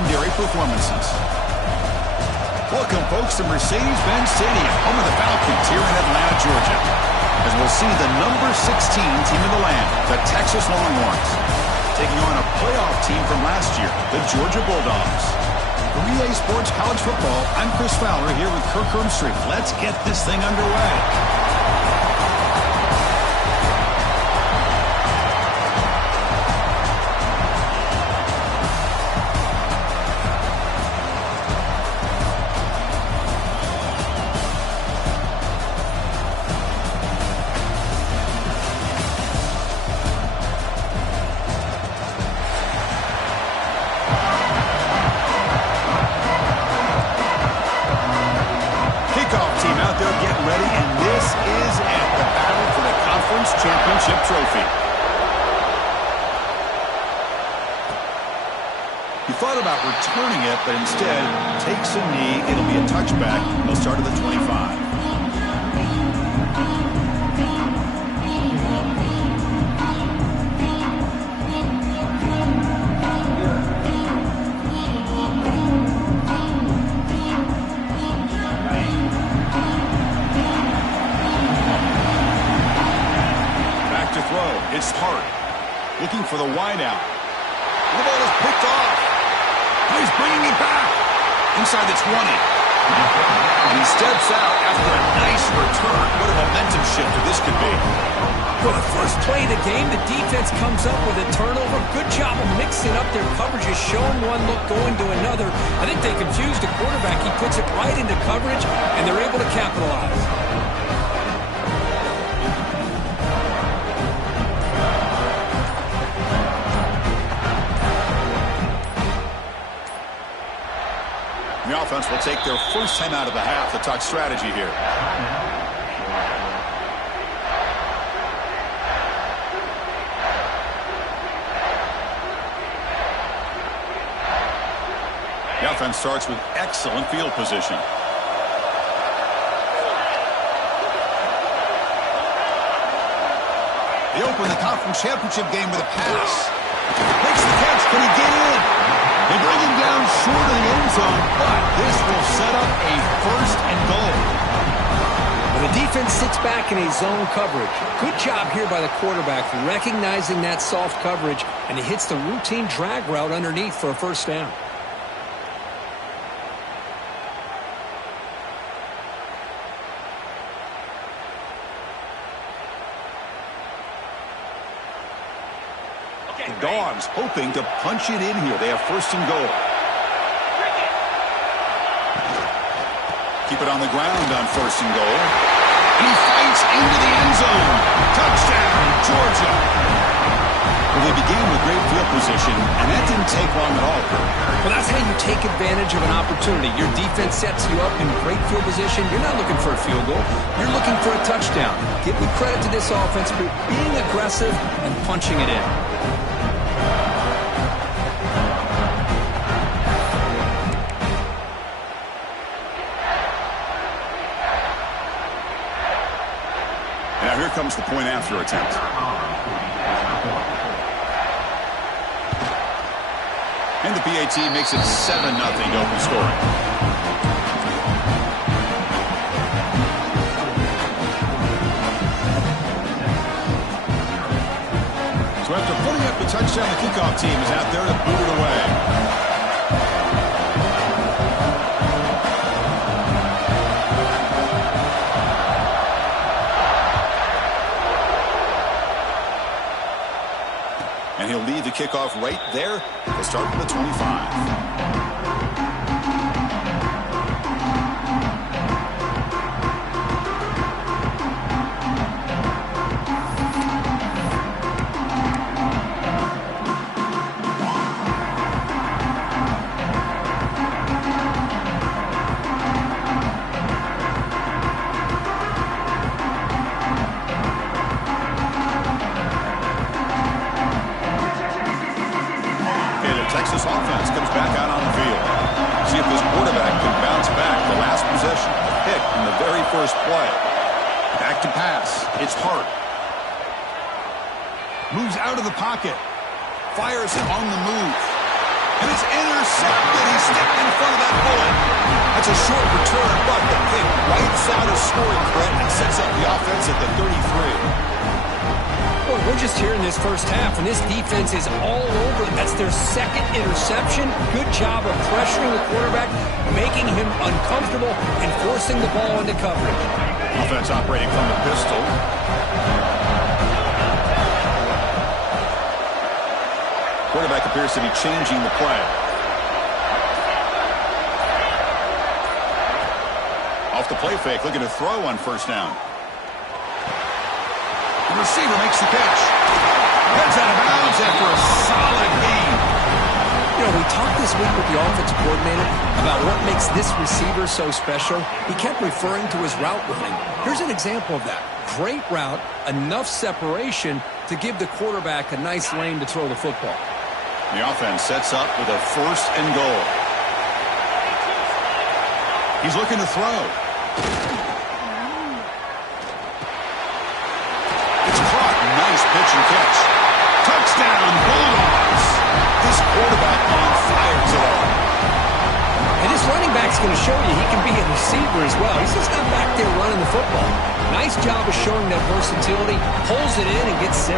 legendary performances. Welcome, folks, to Mercedes-Benz Stadium, home of the Falcons here in Atlanta, Georgia, as we'll see the number 16 team in the land, the Texas Longhorns, taking on a playoff team from last year, the Georgia Bulldogs. For EA Sports College Football, I'm Chris Fowler here with Kirk Herbstreit. Let's get this thing underway. Championship trophy. He thought about returning it, but instead takes a knee. It'll be a touchback. They'll start at the 25. It's Hart, looking for the wideout. The ball is picked off. He's bringing it back. Inside the 20. And he steps out after a nice return. What a momentum shifter this could be. For the first play of the game, the defense comes up with a turnover. Good job of mixing up their coverages, showing one look, going to another. I think they confused the quarterback. He puts it right into coverage, and they're able to capitalize. The offense will take their first time out of the half to talk strategy here. The offense starts with excellent field position. They open the conference championship game with a pass. Makes the catch. Can he get in? They bring him down short of the end zone, but this will set up a first and goal. When the defense sits back in a zone coverage, good job here by the quarterback recognizing that soft coverage, and he hits the routine drag route underneath for a first down. The Dogs hoping to punch it in here. They have first and goal. Keep it on the ground on first and goal. And he fights into the end zone. Touchdown, Georgia. Well, they began with great field position, and that didn't take long at all. Well, that's how you take advantage of an opportunity. Your defense sets you up in great field position. You're not looking for a field goal. You're looking for a touchdown. Give me credit to this offense for being aggressive and punching it in. Now here comes the point after attempt. And the PAT makes it 7-0 to open scoring. So after putting up the touchdown, the kickoff team is out there to boot it away. And he'll lead the kickoff right there. They'll start from the 25. Texas offense comes back out on the field. See if this quarterback can bounce back. The last possession, the pick in the very first play. Back to pass. It's Hart. Moves out of the pocket. Fires it on the move. And it's intercepted. He stepped in front of that bullet. That's a short return, but the kick wipes out a scoring threat and sets up the offense at the 33. Boy, we're just here in this first half, and this defense is all over it. That's their second interception. Good job of pressuring the quarterback, making him uncomfortable, and forcing the ball into coverage. Offense operating from the pistol. Quarterback appears to be changing the play. Off the play fake, looking to throw on first down. The receiver makes the catch. Heads out of bounds after a solid gain. You know, we talked this week with the offensive coordinator about what makes this receiver so special. He kept referring to his route running. Here's an example of that. Great route, enough separation to give the quarterback a nice lane to throw the football. The offense sets up with a 1st and goal. He's looking to throw. It's caught. Nice pitch and catch. Touchdown, Bulldogs. This quarterback on fire today. And this running back's going to show you he can be a receiver as well. He's just not back there running the football. Nice job of showing that versatility. Pulls it in and gets 6.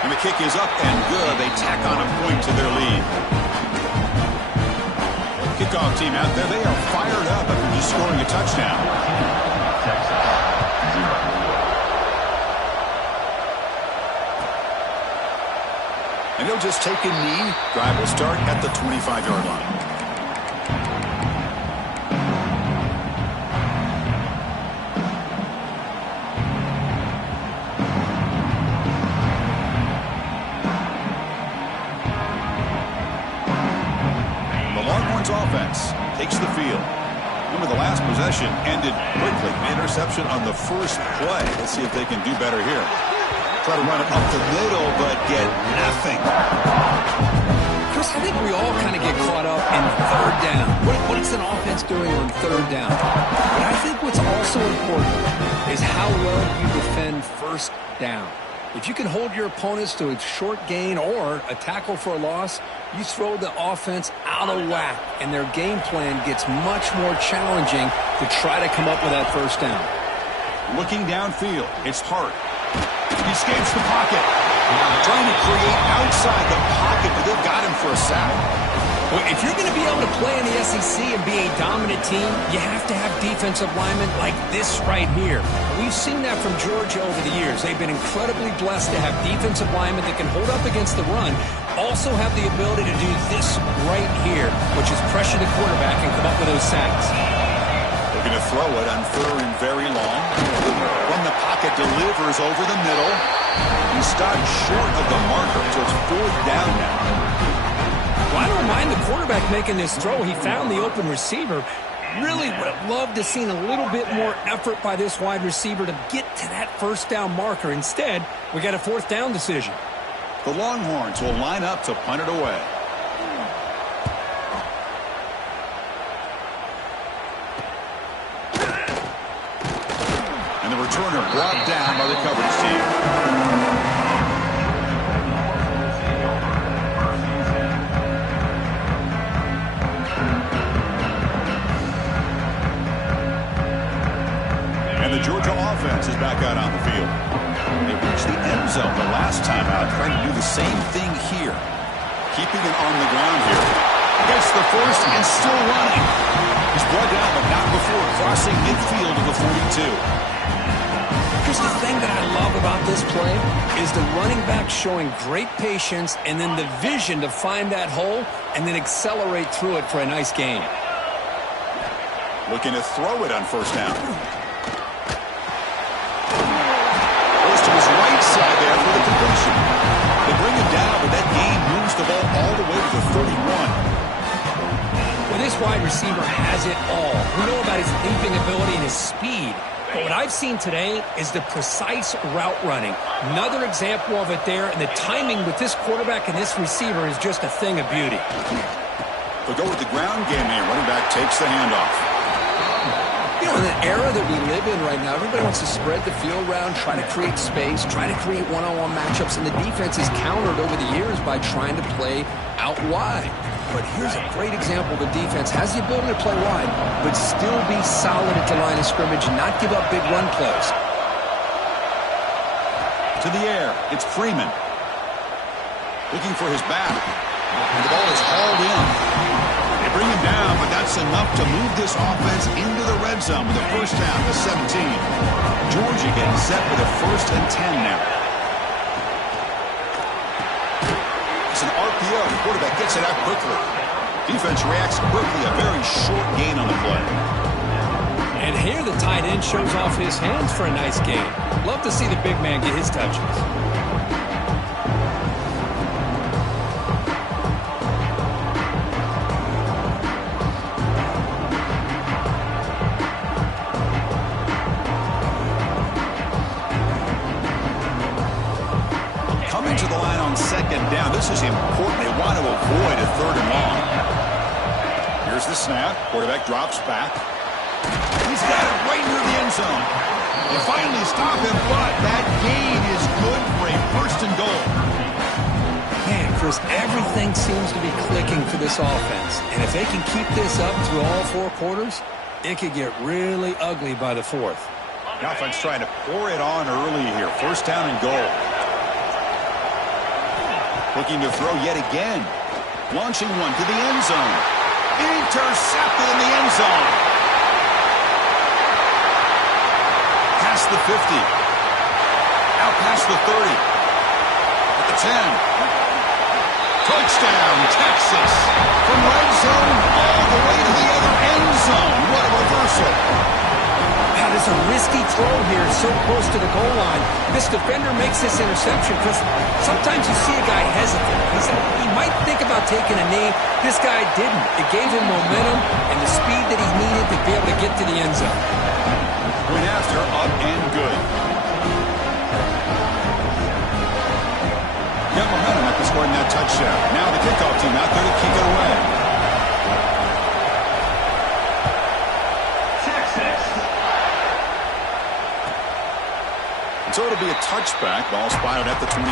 And the kick is up and good. They tack on a point to their lead. Kickoff team out there, they are fired up after just scoring a touchdown. And he'll just take a knee. Drive will start at the 25-yard line. Offense takes the field. Remember, the last possession ended quickly. Interception on the first play. Let's see if they can do better here. Try to run it up the middle, but get nothing. Chris, I think we all kind of get caught up in 3rd down. What is an offense doing on 3rd down? But I think what's also important is how well you defend 1st down. If you can hold your opponents to a short gain or a tackle for a loss, you throw the offense out of whack, and their game plan gets much more challenging to try to come up with that 1st down. Looking downfield, it's Hart. He escapes the pocket. Trying to create outside the pocket, but they've got him for a sack. Well, if you're going to be able to play in the SEC and be a dominant team, you have to have defensive linemen like this right here. We've seen that from Georgia over the years. They've been incredibly blessed to have defensive linemen that can hold up against the run, also have the ability to do this right here, which is pressure the quarterback and come up with those sacks. Looking to throw it on 3rd and very long. From the pocket, delivers over the middle. He stopped short of the marker, so it's 4th down now. Well, I don't mind the quarterback making this throw. He found the open receiver. Really would have loved to have seen a little bit more effort by this wide receiver to get to that 1st down marker. Instead, we got a 4th down decision. The Longhorns will line up to punt it away. And the returner brought down by the coverage team. The Georgia offense is back out on the field. They reached the end zone the last time out, trying to do the same thing here. Keeping it on the ground here. Gets the first and still running. He's brought down, but not before crossing midfield to the 42. Here's the thing that I love about this play is the running back showing great patience and then the vision to find that hole and then accelerate through it for a nice gain. Looking to throw it on 1st down. To his right side there for the completion. They bring him down, but that gain moves the ball all the way to the 31. Well, this wide receiver has it all. We know about his leaping ability and his speed. But what I've seen today is the precise route running. Another example of it there, and the timing with this quarterback and this receiver is just a thing of beauty. They'll go with the ground game here. Running back takes the handoff. You know, in the era that we live in right now, everybody wants to spread the field around, try to create space, try to create one-on-one matchups, and the defense is countered over the years by trying to play out wide. But here's a great example. The defense has the ability to play wide, but still be solid at the line of scrimmage and not give up big run plays. To the air, it's Freeman. Looking for his back. And the ball is hauled in. They bring him down, but that's enough to move this offense into the red zone with the first down to 17. Georgia getting set for the 1st and 10 now. It's an RPO. The quarterback gets it out quickly. Defense reacts quickly. A very short gain on the play. And here the tight end shows off his hands for a nice gain. Love to see the big man get his touches. Coming to the line on 2nd down. This is important. They want to avoid a 3rd and long. Here's the snap. Quarterback drops back. He's got it right near the end zone. They finally stop him, but that gain is good for a 1st and goal. Man, Chris, everything seems to be clicking for this offense. And if they can keep this up through all 4 quarters, it could get really ugly by the 4th. The offense trying to pour it on early here. 1st down and goal. Looking to throw yet again. Launching one to the end zone. Intercepted in the end zone. Past the 50. Out past the 30. At the 10. Touchdown, Texas. From red zone all the way to the other end zone. What a reversal. Wow, there's a risky throw here so close to the goal line. This defender makes this interception because sometimes you see a guy hesitant. He might think about taking a knee. This guy didn't. It gave him momentum and the speed that he needed to be able to get to the end zone. Point after, up and good. Got momentum after scoring that touchdown. Now the kickoff team out there to kick it away. So it'll be a touchback. Ball spotted at the 25.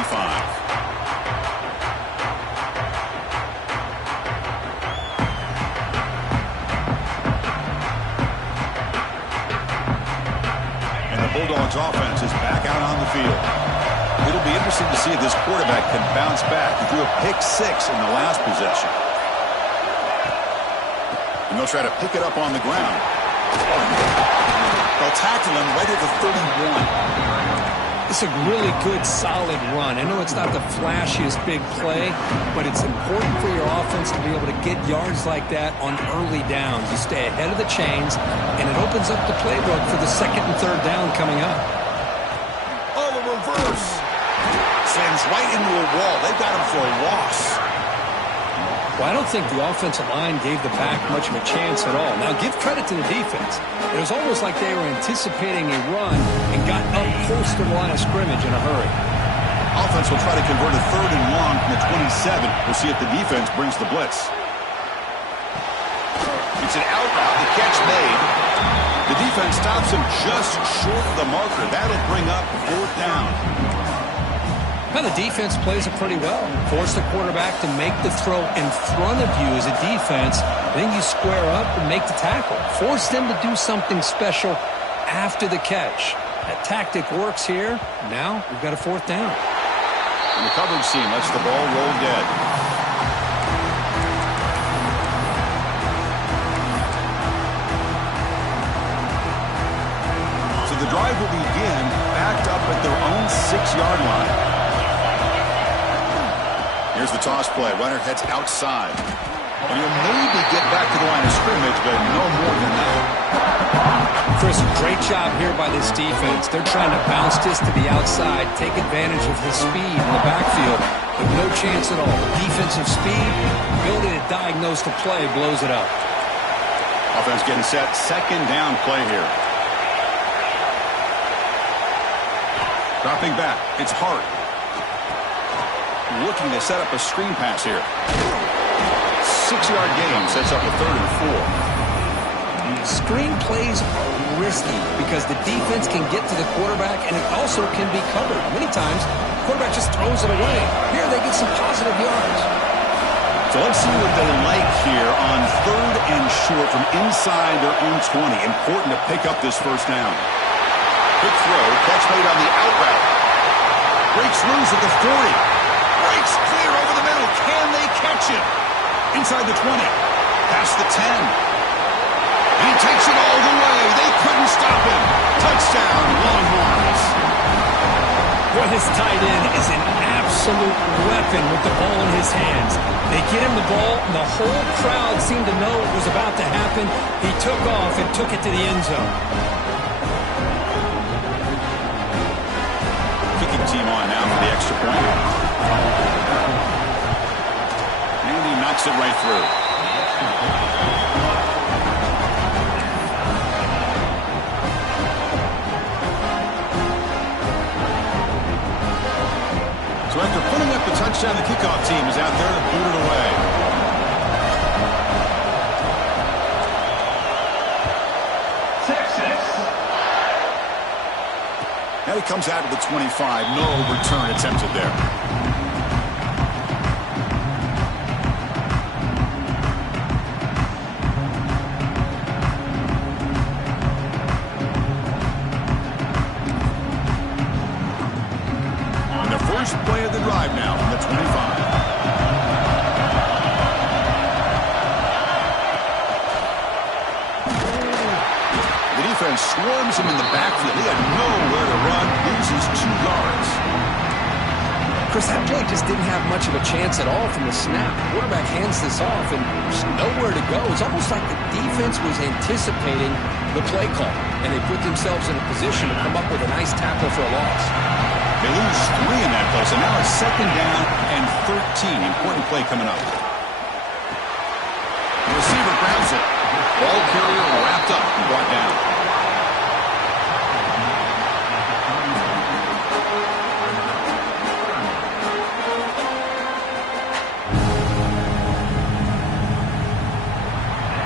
And the Bulldogs offense is back out on the field. It'll be interesting to see if this quarterback can bounce back. He threw a pick-6 in the last possession. And they'll try to pick it up on the ground. They'll tackle him right at the 31. It's a really good, solid run. I know it's not the flashiest big play, but it's important for your offense to be able to get yards like that on early downs. You stay ahead of the chains, and it opens up the playbook for the 2nd and 3rd down coming up. Oh, the reverse. Slams right into a wall. They've got him for a loss. Well, I don't think the offensive line gave the back much of a chance at all. Now, give credit to the defense. It was almost like they were anticipating a run and got up close to the line of scrimmage in a hurry. Offense will try to convert a 3rd and long from the 27. We'll see if the defense brings the blitz. It's an out route. The catch made. The defense stops him just short of the marker. That'll bring up 4th down. Now, the defense plays it pretty well. Force the quarterback to make the throw in front of you as a defense. Then you square up and make the tackle. Force them to do something special after the catch. That tactic works here. Now we've got a 4th down. And the coverage team lets the ball roll dead. So the drive will begin backed up at their own 6-yard line. Here's the toss play. Runner heads outside. And he'll maybe get back to the line of scrimmage, but no more than that. Chris, great job here by this defense. They're trying to bounce this to the outside, take advantage of his speed in the backfield, but no chance at all. Defensive speed, ability to diagnose the play, blows it up. Offense getting set. 2nd down play here. Dropping back. It's Hart. Looking to set up a screen pass here. 6-yard gain sets up a 3rd and 4. Screen plays are risky because the defense can get to the quarterback and it also can be covered. Many times, the quarterback just throws it away. Here, they get some positive yards. So let's see what they like here on 3rd and short from inside their own 20. Important to pick up this first down. Quick throw, catch made on the out route. Breaks loose at the 40. Breaks clear over the middle. Can they catch it? Inside the 20. Past the 10. He takes it all the way. They couldn't stop him. Touchdown, Longhorns. Boy, this tight end is an absolute weapon with the ball in his hands. They get him the ball, and the whole crowd seemed to know what was about to happen. He took off and took it to the end zone. Kicking team on now for the extra point. And he knocks it right through. So after putting up the touchdown, the kickoff team is out there to boot it away. Now he comes out to the 25. No return attempted there. First play of the drive now from the 25. The defense swarms him in the backfield. He had nowhere to run, loses 2 yards. Chris, that play just didn't have much of a chance at all from the snap. The quarterback hands this off, and there's nowhere to go. It's almost like the defense was anticipating the play call, and they put themselves in a position to come up with a nice tackle for a loss. They lose 3 in that play, so now it's 2nd down and 13. Important play coming up. The receiver grabs it. Ball carrier wrapped up and brought down.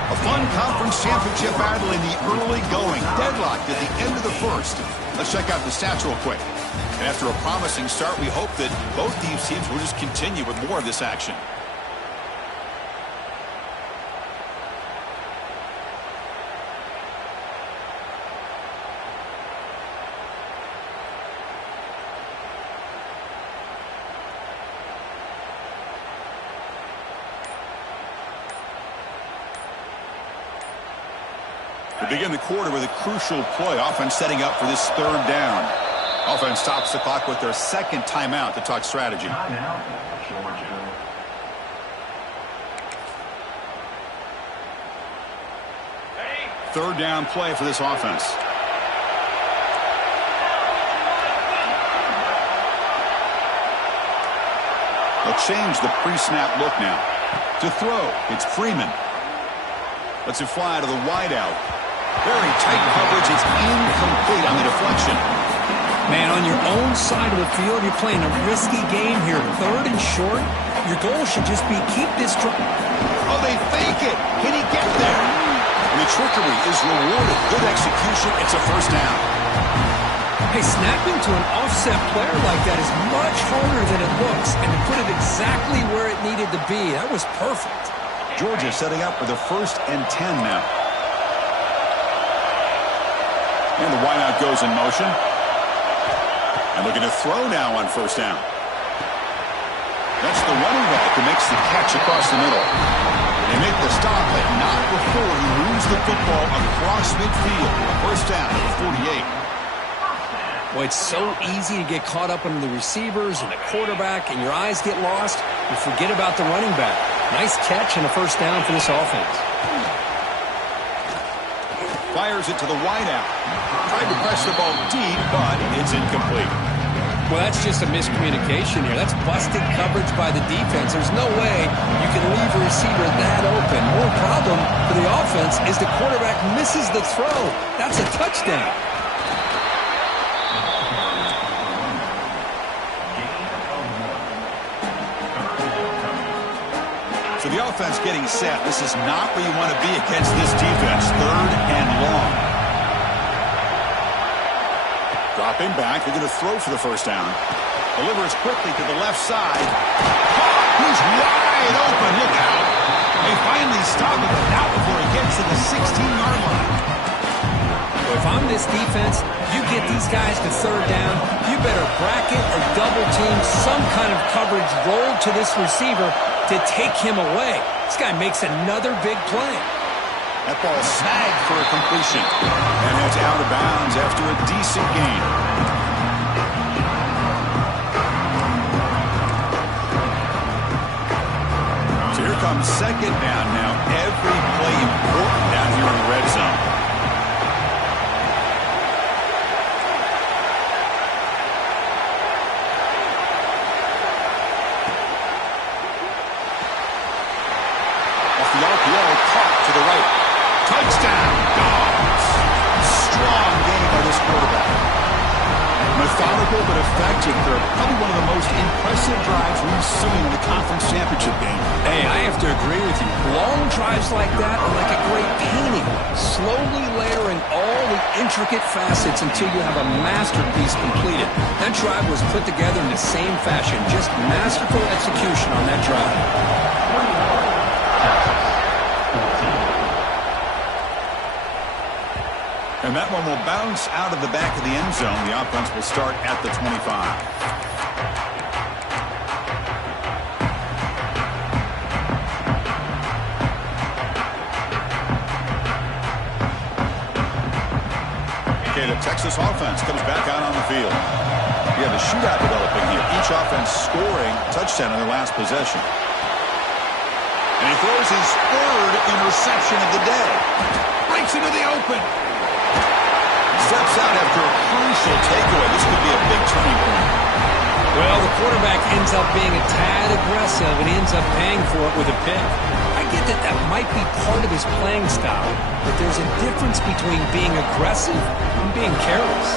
A fun conference championship battle in the early going. Deadlocked at the end of the first. Let's check out the stats real quick. And after a promising start, we hope that both these teams will just continue with more of this action. We begin the quarter with a crucial play. Offense setting up for this 3rd down. Offense stops the clock with their 2nd timeout to talk strategy. Third down play for this offense. They'll change the pre-snap look now. To throw, it's Freeman. Lets it fly to the wideout. Very tight coverage. It's incomplete on the deflection. Man, on your own side of the field, you're playing a risky game here. 3rd and short. Your goal should just be keep this drive. Oh, they fake it. Can he get there? And the trickery is rewarded. Good execution. It's a first down. Hey, snapping to an offset player like that is much harder than it looks. And to put it exactly where it needed to be, that was perfect. Georgia setting up for the 1st and 10 now. And the wideout goes in motion. And looking to throw now on 1st down. That's the running back who makes the catch across the middle. They make the stop, but not before he moves the football across midfield. 1st down at the 48. Well, it's so easy to get caught up in the receivers and the quarterback, and your eyes get lost. You forget about the running back. Nice catch and a 1st down for this offense. Fires it to the wideout. Tried to press the ball deep, but it's incomplete. Well, that's just a miscommunication here. That's busted coverage by the defense. There's no way you can leave a receiver that open. More problem for the offense is the quarterback misses the throw. That's a touchdown. So the offense getting set. This is not where you want to be against this defense. 3rd and long. Dropping back. They're going to throw for the first down. Delivers quickly to the left side. He's wide open. Look out. They finally stop him, but not before he gets to the 16-yard line. If I'm this defense, you get these guys to 3rd down, you better bracket or double team some kind of coverage roll to this receiver to take him away. This guy makes another big play. That ball snagged for a completion. And it's out of bounds after a decent gain. So here comes 2nd down now. Every play important down here in the red zone. Touchdown, Dogs. Strong game by this quarterback. Methodical but effective. They're probably one of the most impressive drives we've seen in the conference championship game. Hey, I have to agree with you. Long drives like that are like a great painting. Slowly layering all the intricate facets until you have a masterpiece completed. That drive was put together in the same fashion. Just masterful execution on that drive. And that one will bounce out of the back of the end zone. The offense will start at the 25. Okay, the Texas offense comes back out on the field. We have a shootout developing here. Each offense scoring a touchdown in their last possession. And he throws his 3rd interception of the day. Breaks into the open. Steps out after a crucial takeaway. This could be a big turning point. Well, the quarterback ends up being a tad aggressive, and he ends up paying for it with a pick. I get that that might be part of his playing style, but there's a difference between being aggressive and being careless.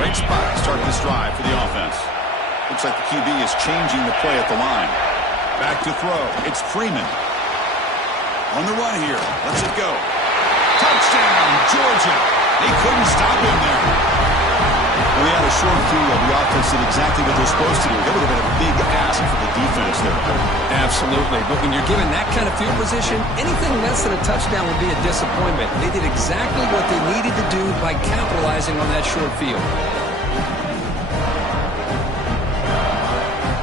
Great spot to start this drive for the offense. Looks like the QB is changing the play at the line. Back to throw. It's Freeman. On the run here. Lets it go. Touchdown, Georgia. They couldn't stop him there. We had a short field. The offense did exactly what they're supposed to do. That would have been a big ask for the defense there. Absolutely. But when you're given that kind of field position, anything less than a touchdown would be a disappointment. They did exactly what they needed to do by capitalizing on that short field.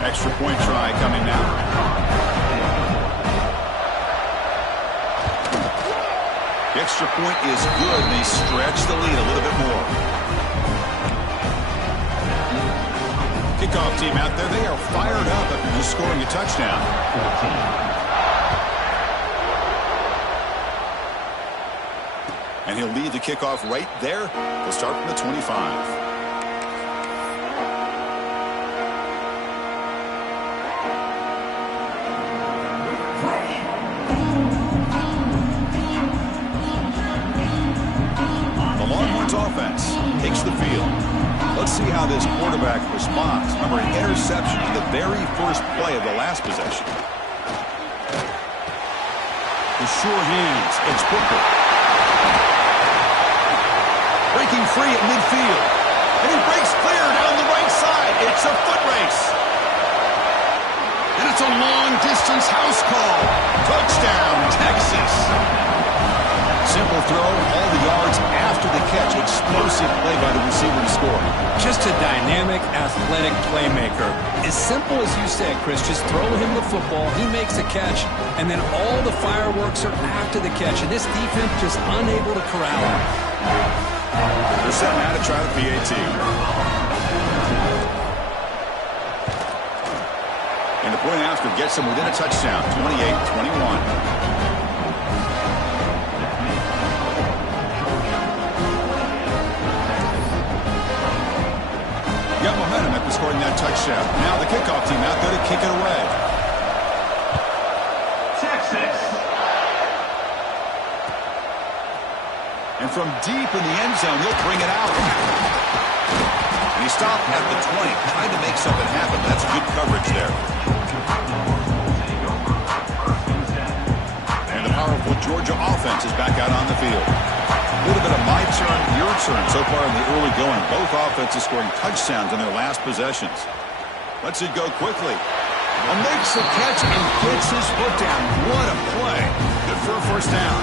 Extra point try coming now. The extra point is good, and they stretch the lead a little bit more. Kickoff team out there, they are fired up after just scoring a touchdown. And he'll lead the kickoff right there. They'll start from the 25. Offense takes the field. Let's see how this quarterback responds. Remember, an interception in the very first play of the last possession. The sure hands. It's Booker. Breaking free at midfield. And he breaks clear down the right side. It's a foot race. And it's a long-distance house call. Touchdown, Texas. Simple throw, all the yards after the catch. Explosive play by the receiver to score. Just a dynamic, athletic playmaker. As simple as you said, Chris, just throw him the football, he makes a catch, and then all the fireworks are after the catch. And this defense just unable to corral him. They're set now to try the PAT. And the point after gets them within a touchdown, 28-21. Got momentum after scoring that touchdown. Now the kickoff team out there to kick it away. Texas. And from deep in the end zone, he'll bring it out. And he stopped at the 20, trying to make something happen. That's good coverage there. And the powerful Georgia offense is back out on the field. A little bit of my turn, your turn so far in the early going. Both offenses scoring touchdowns in their last possessions. Lets it go quickly. Makes the catch and gets his foot down. What a play. Good for a first down.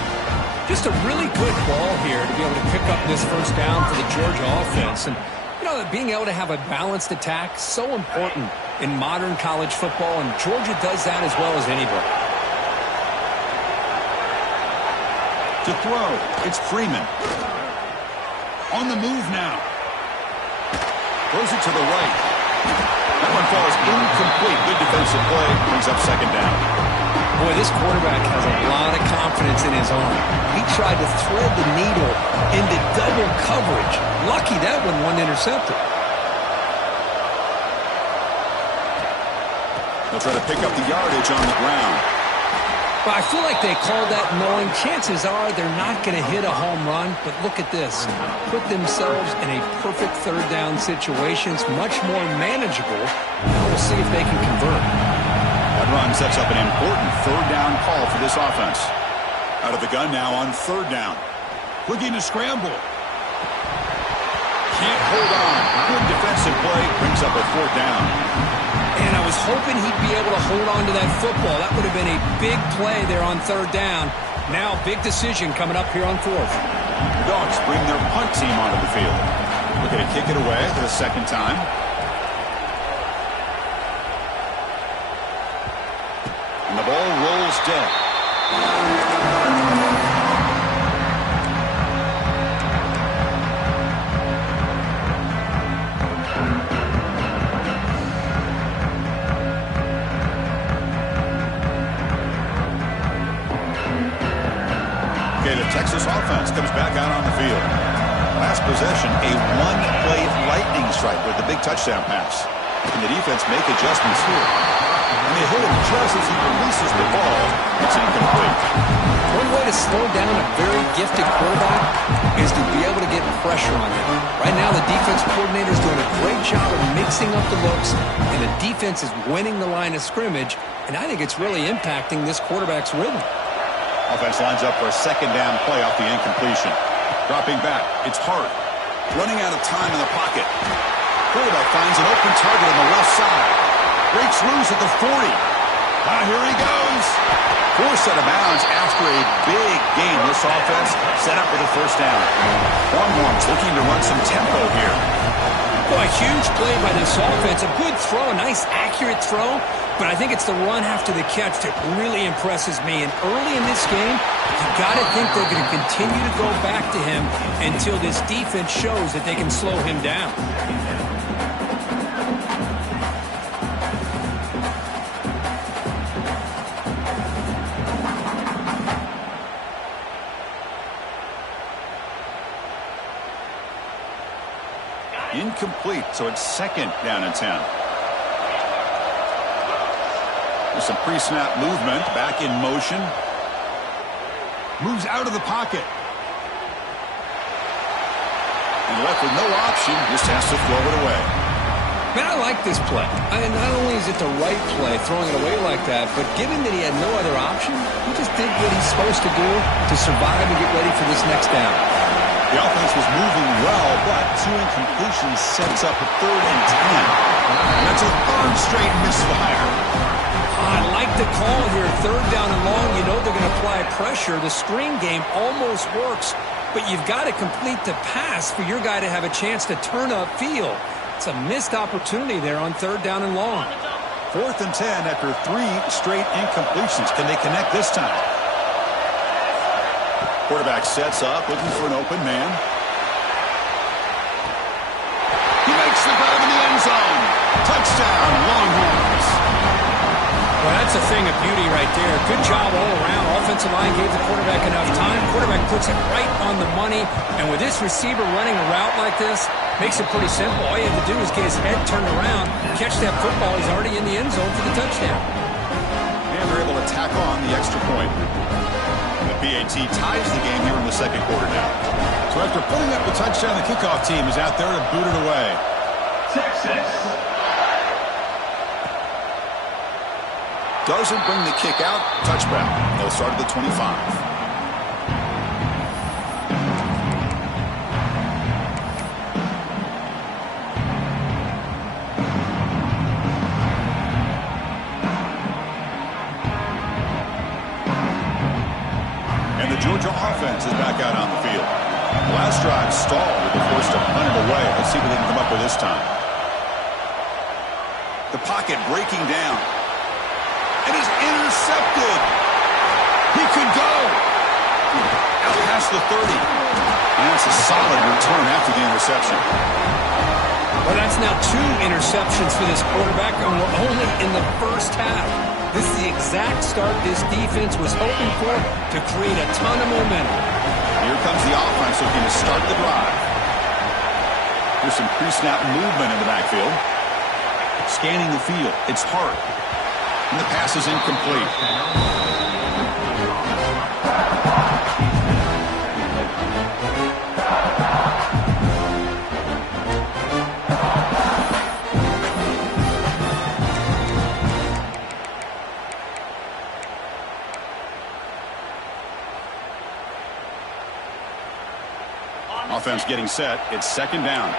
Just a really good ball here to be able to pick up this first down for the Georgia offense. And, you know, being able to have a balanced attack, so important in modern college football, and Georgia does that as well as anybody. To throw, it's Freeman. On the move now. Throws it to the right. That one falls incomplete. Good defensive play. Brings up second down. Boy, this quarterback has a lot of confidence in his arm. He tried to thread the needle into double coverage. Lucky that one wasn't intercepted. They'll try to pick up the yardage on the ground. Well, I feel like they called that knowing chances are they're not going to hit a home run. But look at this. Put themselves in a perfect third down situation. It's much more manageable. Now we'll see if they can convert. That run sets up an important third down call for this offense. Out of the gun now on third down. Looking to scramble. Can't hold on. Good defensive play. Brings up a fourth down. And I was hoping he'd be able to hold on to that football. That would have been a big play there on third down. Now, big decision coming up here on fourth. The Dogs bring their punt team onto the field. Looking to kick it away for the second time. And the ball rolls dead. Texas offense comes back out on the field. Last possession, a one-play lightning strike with the big touchdown pass. And the defense make adjustments here. And they hit him just as he releases the ball. It's incomplete. One way to slow down a very gifted quarterback is to be able to get pressure on him. Right now, the defense coordinator is doing a great job of mixing up the looks, and the defense is winning the line of scrimmage, and I think it's really impacting this quarterback's rhythm. Offense lines up for a second down play off the incompletion. Dropping back, it's Hart. Running out of time in the pocket. Quarterback finds an open target on the left side. Breaks loose at the 40. Here he goes. Forced out of bounds after a big gain. This offense set up with a first down. Longhorns looking to run some tempo here. Boy, a huge play by this offense. A good throw, a nice accurate throw. But I think it's the run after the catch that really impresses me. And early in this game, you got to think they're going to continue to go back to him until this defense shows that they can slow him down. Incomplete, so it's second down and 10. Some pre-snap movement, back in motion. Moves out of the pocket. And left with no option, just has to throw it away. Man, I like this play. Not only is it the right play, throwing it away like that, but given that he had no other option, he just did what he's supposed to do to survive and get ready for this next down. The offense was moving well, but two incompletions sets up a third and 10. And that's a third straight misfire. I like the call here. Third down and long. You know they're going to apply pressure. The screen game almost works, but you've got to complete the pass for your guy to have a chance to turn upfield. It's a missed opportunity there on third down and long. Fourth and 10 after three straight incompletions. Can they connect this time? Quarterback sets up, looking for an open man. He makes the grab in the end zone. Touchdown, Longhorns. Well, that's a thing of beauty right there. Good job all around. Offensive line gave the quarterback enough time. Quarterback puts it right on the money. And with this receiver running a route like this, makes it pretty simple. All you have to do is get his head turned around, catch that football. He's already in the end zone for the touchdown. And they're able to tack on the extra point. And the PAT ties the game here in the second quarter now. So after putting up the touchdown, the kickoff team is out there to boot it away. Texas. Doesn't bring the kick out. Touchback. They'll start at the 25. Georgia offense is back out on the field. Last drive stalled with the force to punt it away. Let's see what they can come up with this time. The pocket breaking down. It is intercepted. He could go. Out past the 30. And it's a solid return after the interception. Well, that's now 2 interceptions for this quarterback, and we're only in the first half. This is the exact start this defense was hoping for to create a ton of momentum. Here comes the offense looking to start the drive. There's some pre-snap movement in the backfield. Scanning the field. It's Hart. And the pass is incomplete. Offense getting set. It's second down.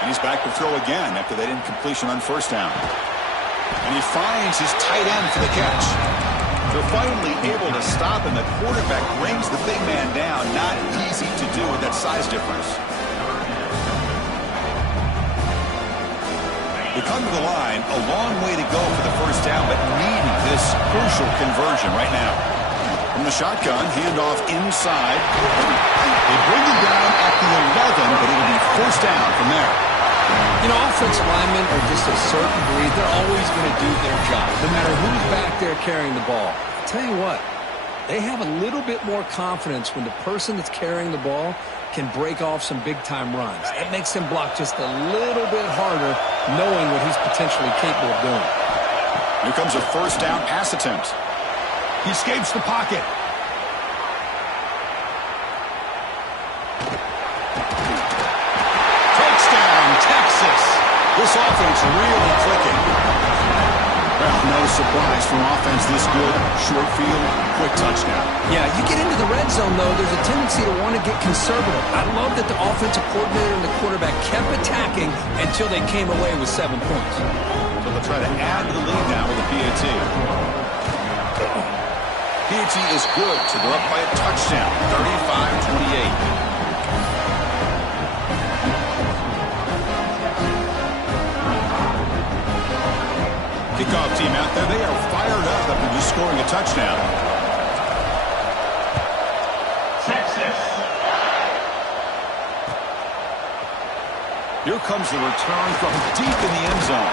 And he's back to throw again after that incompletion on first down. And he finds his tight end for the catch. They're finally able to stop him. The quarterback brings the big man down. Not easy to do with that size difference. They come to the line. A long way to go for the first down, but needing this crucial conversion right now. From the shotgun, handoff inside. They bring him down at the 11, but it'll be first down from there. You know, offensive linemen are just a certain breed. They're always going to do their job, no matter who's back there carrying the ball. I'll tell you what, they have a little bit more confidence when the person that's carrying the ball can break off some big-time runs. It makes him block just a little bit harder, knowing what he's potentially capable of doing. Here comes a first down pass attempt. He escapes the pocket. Touchdown, Texas. This offense really clicking. Well, no surprise from offense this good. Short field, quick touchdown. Yeah, you get into the red zone, though, there's a tendency to want to get conservative. I love that the offensive coordinator and the quarterback kept attacking until they came away with 7 points. So they'll try to add to the lead now with a PAT. PAT is good, so they're up by a touchdown, 35-28. Kickoff team out there, they are fired up after just scoring a touchdown. Texas. Here comes the return from deep in the end zone.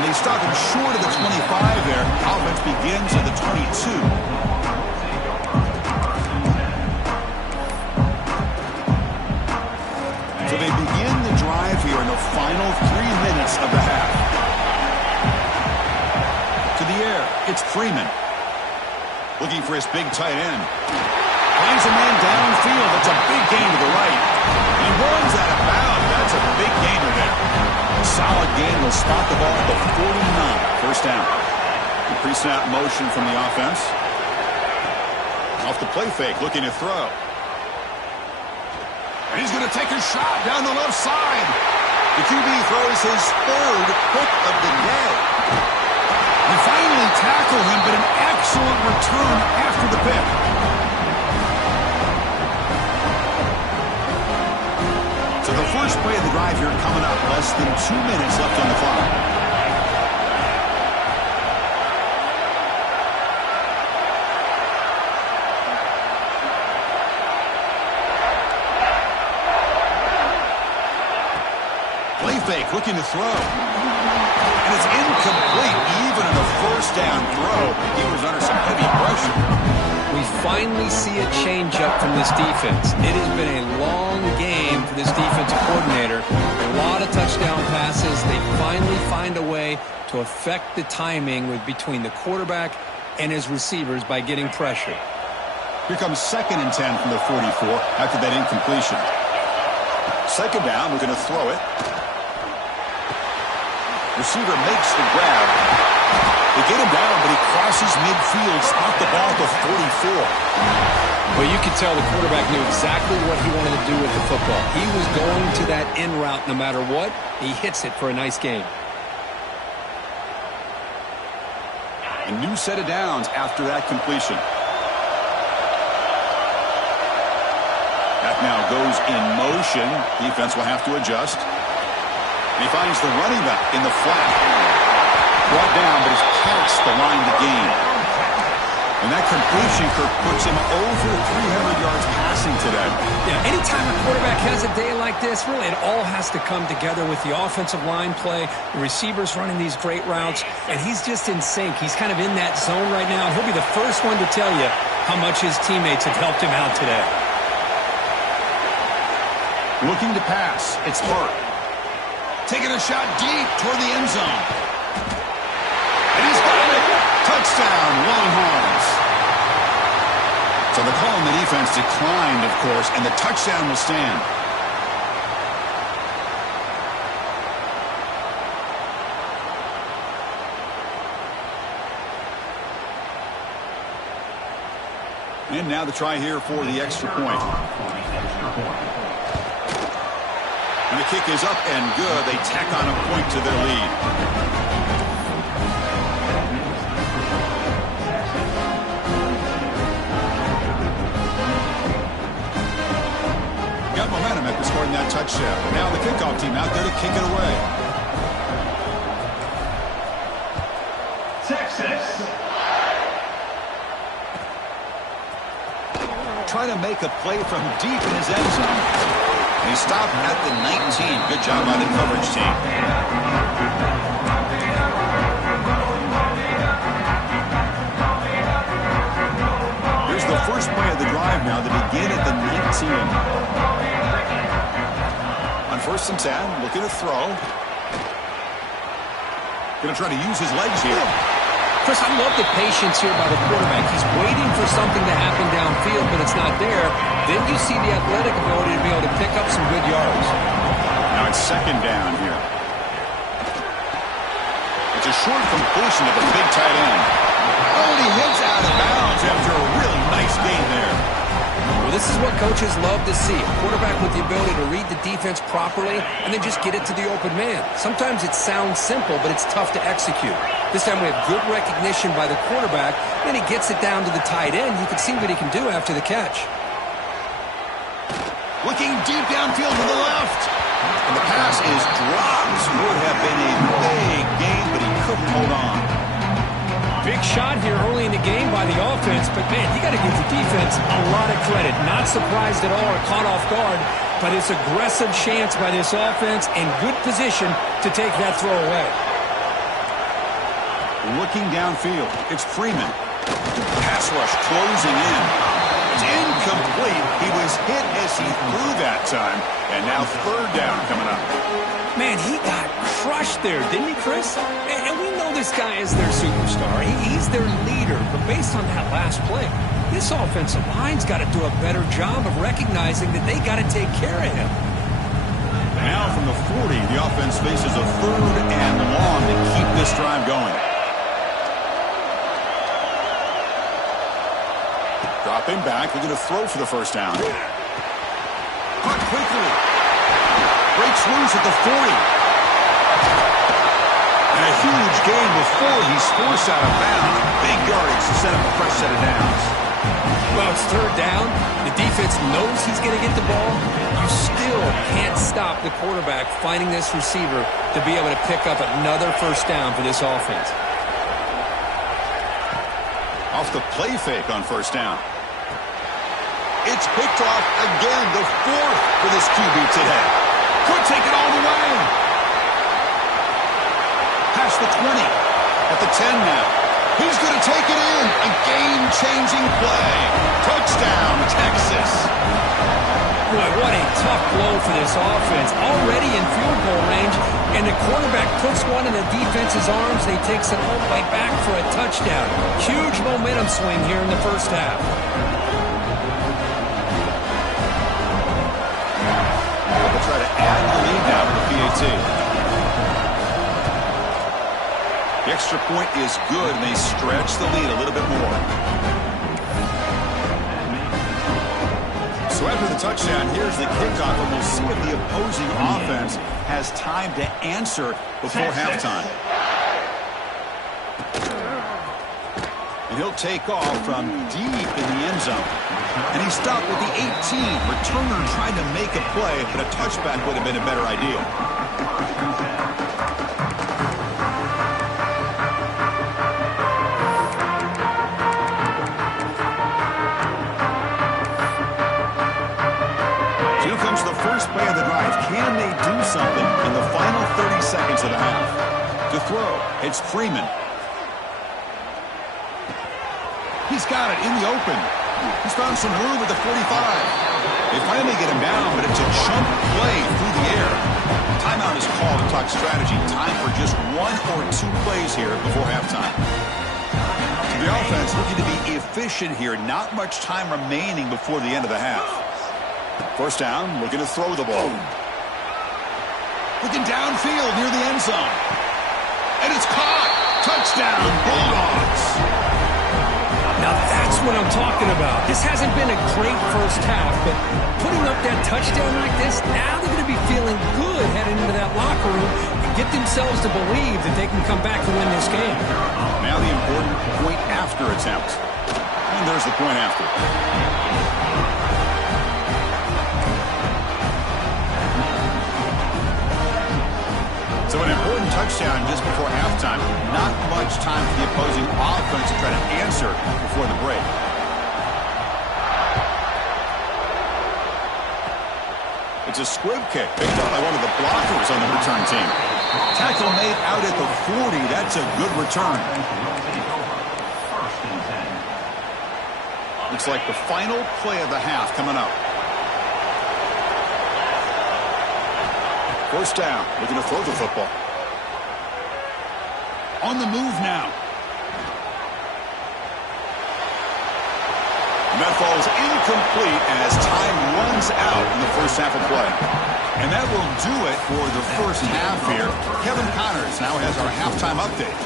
And they stop him short of the 25 there. Offense begins at the 22. So they begin the drive here in the final 3 minutes of the half. To the air, it's Freeman. Looking for his big tight end. Finds a man downfield. That's a big gain to the right. He runs out of bounds. That's a big gainer there. Solid gain. Will spot the ball at the 49. First down. The pre-snap motion from the offense. Off the play fake, looking to throw. And he's going to take a shot down the left side. The QB throws his third pick of the day. They finally tackle him, but an excellent return after the pick. So the first play of the drive here coming up. Less than 2 minutes left on the clock. Play fake, looking to throw. And it's incomplete. Even in a first down throw, he was under some heavy pressure. We finally see a change-up from this defense. It has been a long game for this defensive coordinator. A lot of touchdown passes. They finally find a way to affect the timing with between the quarterback and his receivers by getting pressure. Here comes 2nd and 10 from the 44 after that incompletion. 2nd down, we're going to throw it. Receiver makes the grab. They get him down, but he crosses midfield, spot the ball at the 44. Well, you could tell the quarterback knew exactly what he wanted to do with the football. He was going to that in route no matter what. He hits it for a nice gain. A new set of downs after that completion. That now goes in motion. Defense will have to adjust. And he finds the running back in the flat. Brought down, but he's past the line to gain. And that completion, Kirk, puts him over 300 yards passing today. Yeah, anytime a quarterback has a day like this, really it all has to come together with the offensive line play, the receivers running these great routes, and he's just in sync. He's kind of in that zone right now, and he'll be the first one to tell you how much his teammates have helped him out today. Looking to pass. It's Hart. Taking a shot deep toward the end zone. And he's got it. Touchdown, Longhorns. So the call on the defense declined, of course, and the touchdown will stand. And now the try here for the extra point. And the kick is up and good. They tack on a point to their lead. Got momentum after scoring that touchdown. Now the kickoff team out there to kick it away. Texas. Trying to make a play from deep in his end zone. He stopped at the 19. Good job by the coverage team. Here's the first play of the drive now to begin at the 19. On 1st and 10, looking to throw. Going to try to use his legs here. Chris, I love the patience here by the quarterback. He's waiting for something to happen downfield, but it's not there. Then you see the athletic ability to be able to pick up some good yards. Now it's 2nd down here. It's a short completion to the big tight end. Oh, and he hits out of bounds after a really nice game there. Well, this is what coaches love to see. A quarterback with the ability to read the defense properly and then just get it to the open man. Sometimes it sounds simple, but it's tough to execute. This time we have good recognition by the quarterback. Then he gets it down to the tight end. You can see what he can do after the catch. Looking deep downfield to the left. And the pass is dropped. Would have been a big game, but he couldn't hold on. Big shot here early in the game by the offense, but man, you got to give the defense a lot of credit. Not surprised at all or caught off guard, but it's aggressive chance by this offense and good position to take that throw away. Looking downfield, it's Freeman. Pass rush closing in. It's incomplete. He was hit as he threw that time, and now 3rd down coming up. Man, he got crushed there, didn't he, Chris? And we know this guy is their superstar. He's their leader. But based on that last play, this offensive line's got to do a better job of recognizing that they got to take care of him. Now from the 40, the offense faces a 3rd and long to keep this drive going. Dropping back, we're going to throw for the 1st down. Caught quickly. Breaks loose at the 40. And a huge gain before he's forced out of bounds. Big yardage to set up a fresh set of downs. Well, it's 3rd down. The defense knows he's going to get the ball. You still can't stop the quarterback finding this receiver to be able to pick up another 1st down for this offense. Off the play fake on 1st down. It's picked off again, the 4th for this QB today. Could take it all the way. Past the 20. At the 10 now. He's going to take it in. A game-changing play. Touchdown, Texas. Boy, what a tough blow for this offense. Already in field goal range, and the quarterback puts one in the defense's arms, and he takes it all the way back for a touchdown. Huge momentum swing here in the first half. They'll try to add the lead now to the PAT. The extra point is good, and they stretch the lead a little bit more. So after the touchdown, here's the kickoff, and we'll see if the opposing offense has time to answer before halftime. And he'll take off from deep in the end zone. And he stopped with the 18. Returner trying to make a play, but a touchback would have been a better idea. Play of the drive. Can they do something in the final 30 seconds of the half? To throw, it's Freeman. He's got it in the open. He's found some room at the 45. They finally get him down, but it's a chunk play through the air. Timeout is called to talk strategy. Time for just 1 or 2 plays here before halftime. So the offense looking to be efficient here. Not much time remaining before the end of the half. First down, looking to throw the ball. Looking downfield near the end zone. And it's caught. Touchdown, Bulldogs. Now that's what I'm talking about. This hasn't been a great first half, but putting up that touchdown like this, now they're going to be feeling good heading into that locker room and get themselves to believe that they can come back and win this game. Now the important point after attempt. And there's the point after. So an important touchdown just before halftime. Not much time for the opposing offense to try to answer before the break. It's a squib kick picked up by one of the blockers on the return team. Tackle made out at the 40. That's a good return. Looks like the final play of the half coming up. First down, looking to throw the football. On the move now. And that falls incomplete as time runs out in the first half of play. And that will do it for the first half here. Kevin Connors now has our halftime update.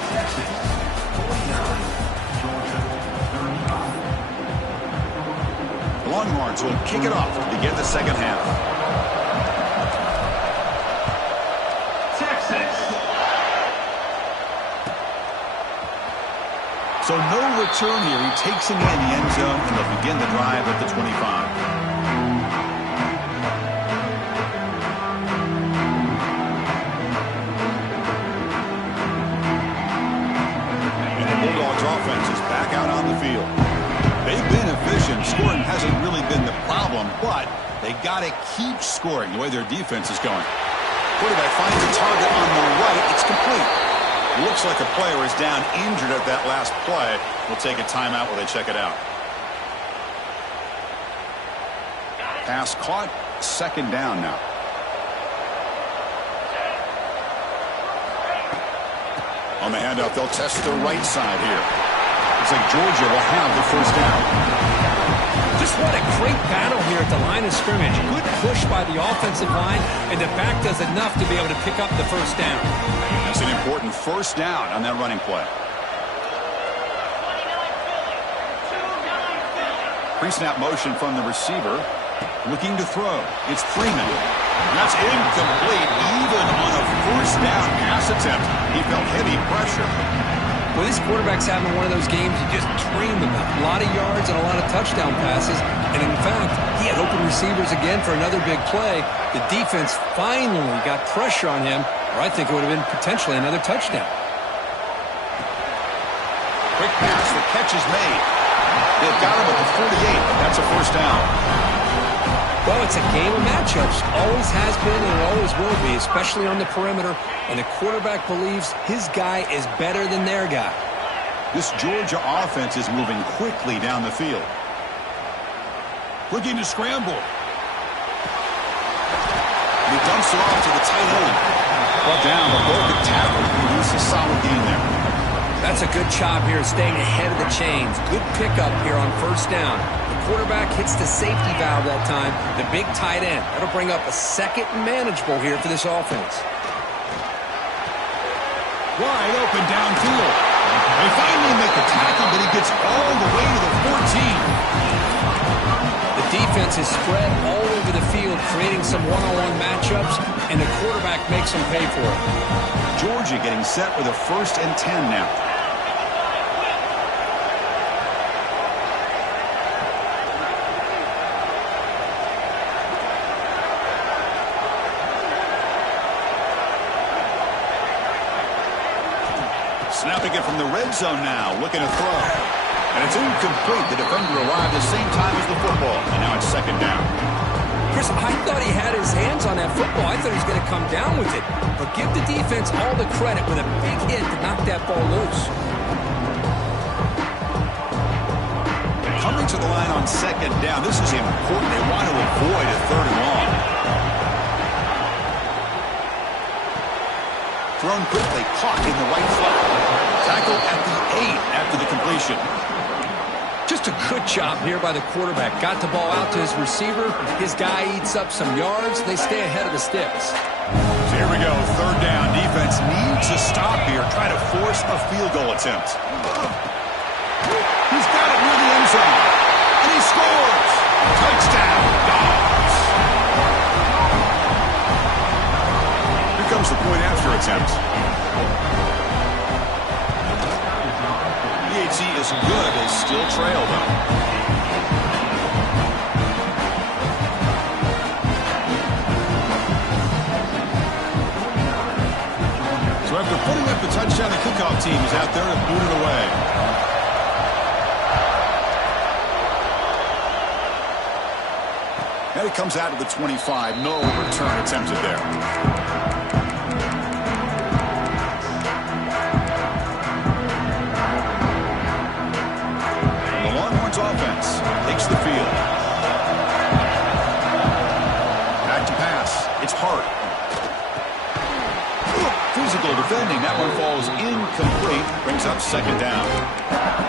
Longhorns will kick it off to begin the second half. So no return here. He takes him in the end zone, and they'll begin the drive at the 25. And the Bulldogs offense is back out on the field. They've been efficient. Scoring hasn't really been the problem, but they got to keep scoring the way their defense is going. Quarterback finds a target on the right. It's complete. Looks like a player is down injured at that last play. We'll take a timeout while they check it out. Pass caught. Second down now. On the handoff, they'll test the right side here. Looks like Georgia will have the first down. Just what a great battle here at the line of scrimmage. Good push by the offensive line, and the back does enough to be able to pick up the first down. That's an important first down on that running play. Pre-snap motion from the receiver. Looking to throw. It's Freeman. That's incomplete. Even on a first down pass attempt, he felt heavy pressure. Well, this quarterback's having one of those games you just dream about. A lot of yards and a lot of touchdown passes. And in fact, he had open receivers again for another big play. The defense finally got pressure on him, or I think it would have been potentially another touchdown. Quick pass, the catch is made. They've got him at the 48. That's a first down. Well, it's a game of matchups. Always has been and it always will be, especially on the perimeter. And the quarterback believes his guy is better than their guy. This Georgia offense is moving quickly down the field. Looking to scramble. He dumps it off to the tight end. Brought down, but broken tackle. Produces a solid gain there. That's a good job here, staying ahead of the chains. Good pickup here on first down. The quarterback hits the safety valve that time, the big tight end. That'll bring up a second and manageable here for this offense. Wide open downfield. They finally make the tackle, but he gets all the way to the 14. The defense is spread all over the field, creating some one-on-one matchups, and the quarterback makes them pay for it. Georgia getting set with a 1st and 10 now. Snapping it from the red zone now, looking to throw. And it's incomplete. The defender arrived the same time as the football, and now it's 2nd down. Chris, I thought he had his hands on that football. I thought he was going to come down with it. But give the defense all the credit with a big hit to knock that ball loose. Coming to the line on 2nd down. This is important. They want to avoid a 3rd and long. Thrown quickly, caught in the right flat. Tackled at the 8 after the completion. Just a good job here by the quarterback. Got the ball out to his receiver. His guy eats up some yards. They stay ahead of the sticks. So here we go, 3rd down. Defense needs to stop here. Try to force a field goal attempt. He's got it near the end zone. And he scores. Touchdown, Dogs. Here comes the point after attempt. PHC is good. They still trail, though. So after putting up the touchdown, the kickoff team is out there to boot it away. And it comes out to the 25. No return attempted there. Offense takes the field. Back to pass. It's Hart. Physical defending. That one falls incomplete. Brings up 2nd down.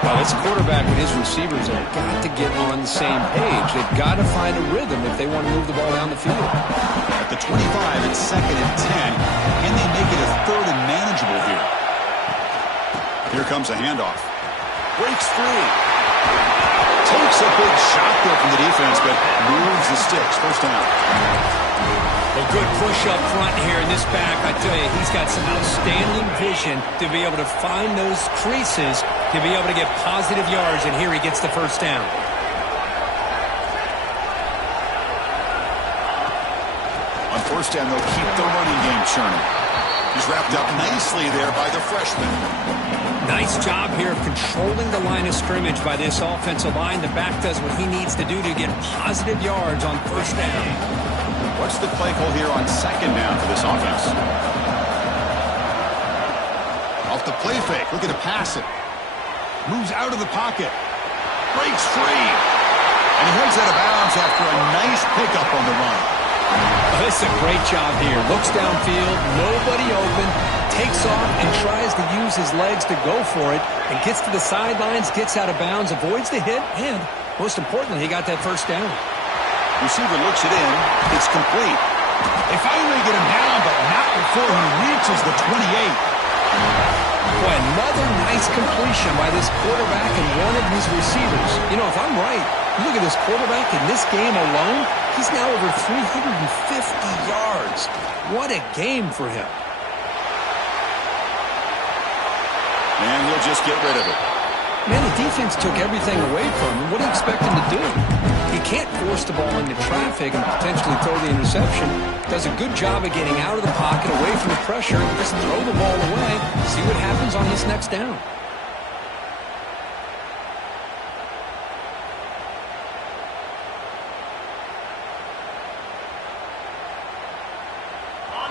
Well, this quarterback and his receivers have got to get on the same page. They've got to find a rhythm if they want to move the ball down the field. At the 25, it's 2nd and 10. Can they make it a 3rd and manageable here? Here comes a handoff. Breaks free. Takes a big shot there from the defense, but moves the sticks. 1st down. A good push up front here in this back. I tell you, he's got some outstanding vision to be able to find those creases, to be able to get positive yards, and here he gets the 1st down. On 1st down, they'll keep the running game churning. He's wrapped up nicely there by the freshman. Nice job here of controlling the line of scrimmage by this offensive line. The back does what he needs to do to get positive yards on 1st down. What's the play call here on 2nd down for this offense? Off the play fake, looking to pass it. Moves out of the pocket. Breaks free. And he heads out of bounds after a nice pickup on the run. Oh, this is a great job here. Looks downfield, nobody open, takes off and tries to use his legs to go for it, and gets to the sidelines, gets out of bounds, avoids the hit, and most importantly, he got that 1st down. Receiver looks it in. It's complete. They finally get him down, but not before he reaches the 28. Boy, another nice completion by this quarterback and one of his receivers. You know, if I'm right, you look at this quarterback in this game alone, he's now over 350 yards. What a game for him. And he'll just get rid of it. Man, the defense took everything away from him. What do you expect him to do? He can't force the ball into traffic and potentially throw the interception. Does a good job of getting out of the pocket, away from the pressure, and just throw the ball away. See what happens on this next down.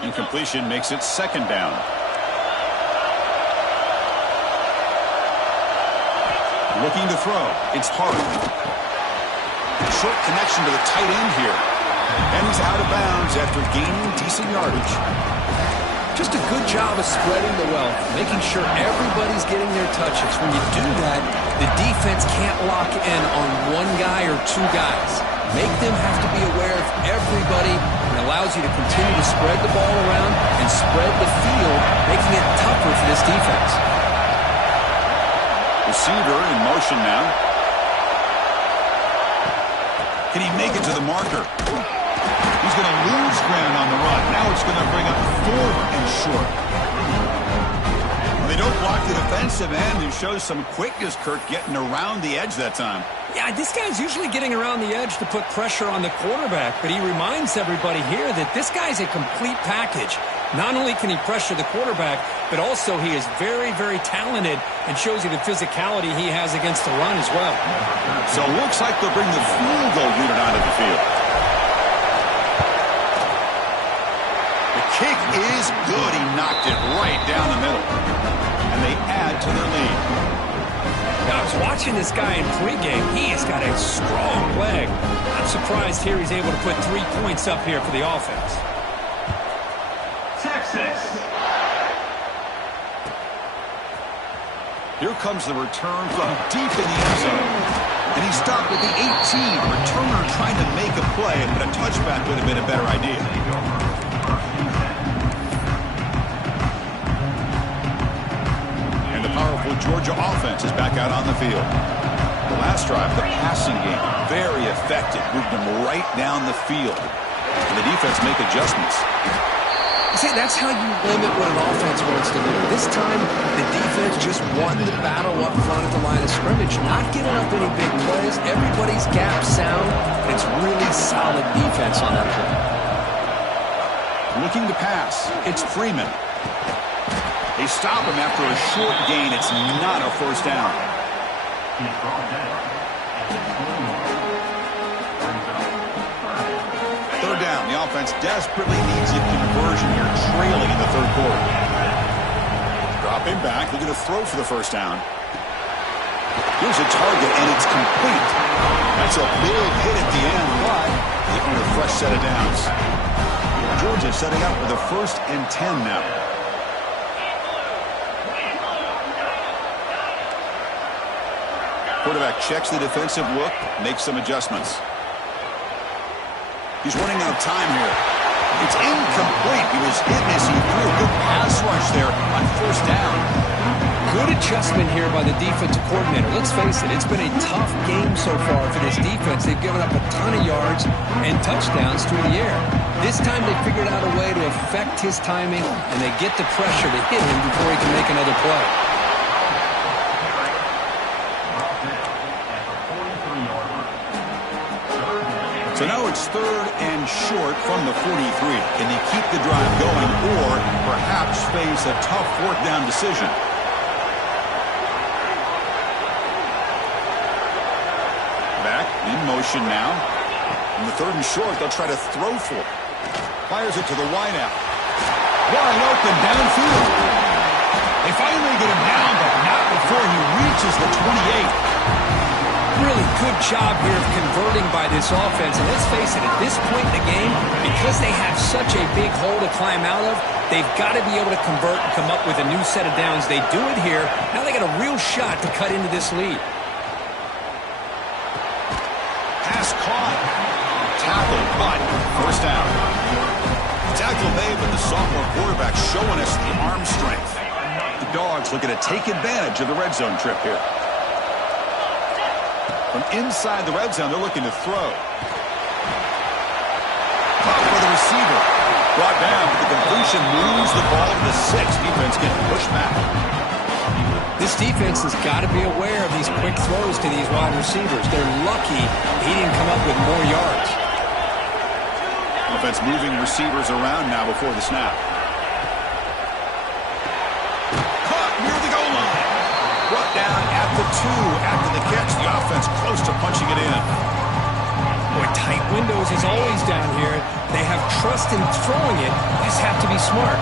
Incompletion makes it 2nd down. Looking to throw. It's Hart. Short connection to the tight end here. And he's out of bounds after gaining decent yardage. Just a good job of spreading the wealth, making sure everybody's getting their touches. When you do that, the defense can't lock in on one guy or two guys. Make them have to be aware of everybody, and allows you to continue to spread the ball around and spread the field, making it tougher for this defense. Receiver in motion now. Can he make it to the marker? He's going to lose ground on the run. Now it's going to bring up 4th and short. They don't block the defensive end, who shows some quickness, Kirk, getting around the edge that time. Yeah, this guy's usually getting around the edge to put pressure on the quarterback, but he reminds everybody here that this guy's a complete package. Not only can he pressure the quarterback, but also he is very, very talented and shows you the physicality he has against the run as well. So it looks like they'll bring the field goal unit onto the field. The kick is good. He knocked it right down the middle. And they add to their lead. Now, I was watching this guy in pregame. He has got a strong leg. I'm surprised here he's able to put 3 points up here for the offense. Texas. Here comes the return from deep in the end zone. And he stopped at the 18. Returner trying to make a play, but a touchback would have been a better idea. And the powerful Georgia offense is back out on the field. The last drive, the passing game, very effective. Moved them right down the field. And the defense make adjustments. See, that's how you limit what an offense wants to do. This time, the defense just won the battle up front at the line of scrimmage, not giving up any big plays. Everybody's gap sound, and it's really solid defense on that play. Looking to pass. It's Freeman. They stop him after a short gain. It's not a first down. He's brought down. Third down. The offense desperately needs a conversion here, trailing in the third quarter. Dropping back, looking to throw for the first down. Here's a target, and it's complete. That's a big hit at the end, but they earn a fresh set of downs. Georgia setting up for the 1st and 10 now. Quarterback checks the defensive look, makes some adjustments. He's running out of time here. It's incomplete. He was hit as he threw a good pass rush there on first down. Good adjustment here by the defensive coordinator. Let's face it, it's been a tough game so far for this defense. They've given up a ton of yards and touchdowns through the air. This time they figured out a way to affect his timing, and they get the pressure to hit him before he can make another play. So now it's 3rd and short from the 43. Can they keep the drive going or perhaps face a tough 4th down decision? Back in motion now. In the 3rd and short, they'll try to throw for it. Fires it to the wideout. Wide open downfield. They finally get him down, but not before he reaches the 28. Really good job here of converting by this offense. And let's face it, at this point in the game, because they have such a big hole to climb out of, they've got to be able to convert and come up with a new set of downs. They do it here. Now they got a real shot to cut into this lead. Pass caught. Tackle, but first down. Tackle made, but the sophomore quarterback showing us the arm strength. The Dogs looking to take advantage of the red zone trip here. From inside the red zone, they're looking to throw. Caught for the receiver. Brought down, but the completion moves the ball to the 6. Defense getting pushed back. This defense has got to be aware of these quick throws to these wide receivers. They're lucky he didn't come up with more yards. Offense moving receivers around now before the snap. Caught near the goal line. Brought down at the 2 after the catch. The offense close to punching it in. Boy, tight windows is always down here. They have trust in throwing it. Just have to be smart.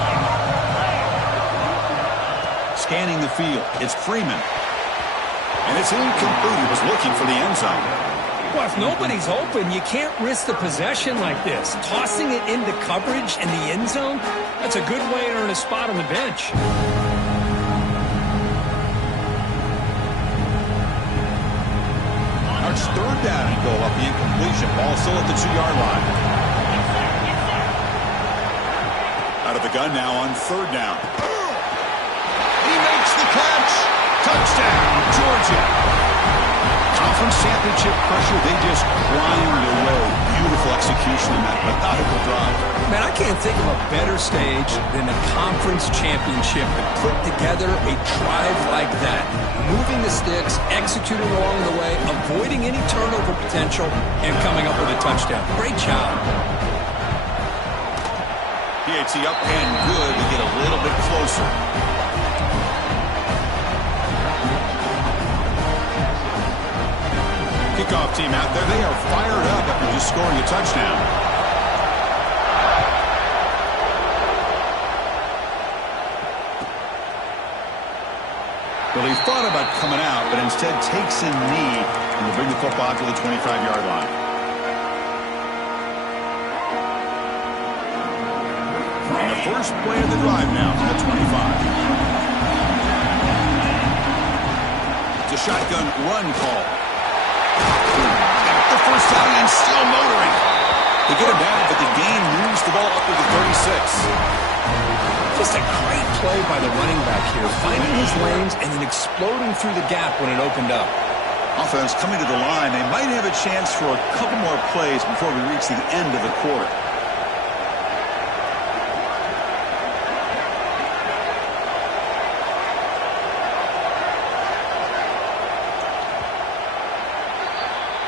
Scanning the field. It's Freeman. And it's incomplete. He was looking for the end zone. Well, if nobody's open, you can't risk the possession like this. Tossing it into coverage in the end zone, that's a good way to earn a spot on the bench. Now it's third down and goal up the incompletion. Ball still at the 2-yard line. Out of the gun now on third down. He makes the catch. Touchdown, Georgia. Conference championship pressure, they just climbed away. Beautiful execution in that methodical drive. Man, I can't think of a better stage than the conference championship to put together a drive like that. Moving the sticks, executing along the way, avoiding any turnover potential, and coming up with a touchdown. Great job. PAT up and good to get a little bit closer. Kickoff team out there. They are fired up after just scoring a touchdown. Well, he thought about coming out, but instead takes a knee and will bring the football to the 25-yard line. On the first play of the drive now from the 25. It's a shotgun run call. The first down and still motoring. They get him down, but the gain moves the ball up to the 36. Just a great play by the running back here, finding his lanes and then exploding through the gap when it opened up. Offense coming to the line. They might have a chance for a couple more plays before we reach the end of the quarter.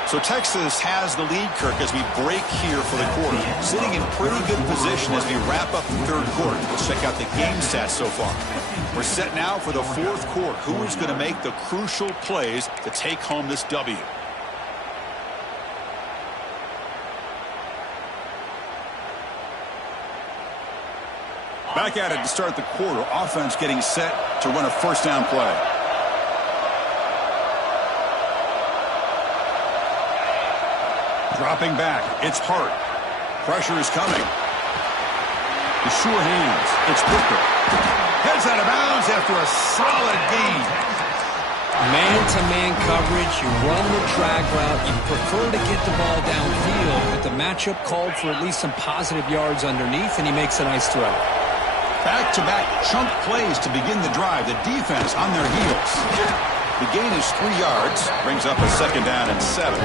So Texas has the lead, Kirk, as we break here for the quarter. Sitting in pretty good position as we wrap up the third quarter. Let's check out the game stats so far. We're set now for the fourth quarter. Who is going to make the crucial plays to take home this W? Back at it to start the quarter. Offense getting set to run a first down play. Dropping back. It's Hart. Pressure is coming. The sure hands. It's Booker. Heads out of bounds after a solid gain. Man-to-man coverage. You run the drag route. You prefer to get the ball downfield, but the matchup called for at least some positive yards underneath, and he makes a nice throw. Back-to-back chunk plays to begin the drive. The defense on their heels. The gain is 3 yards. Brings up a second down and 7.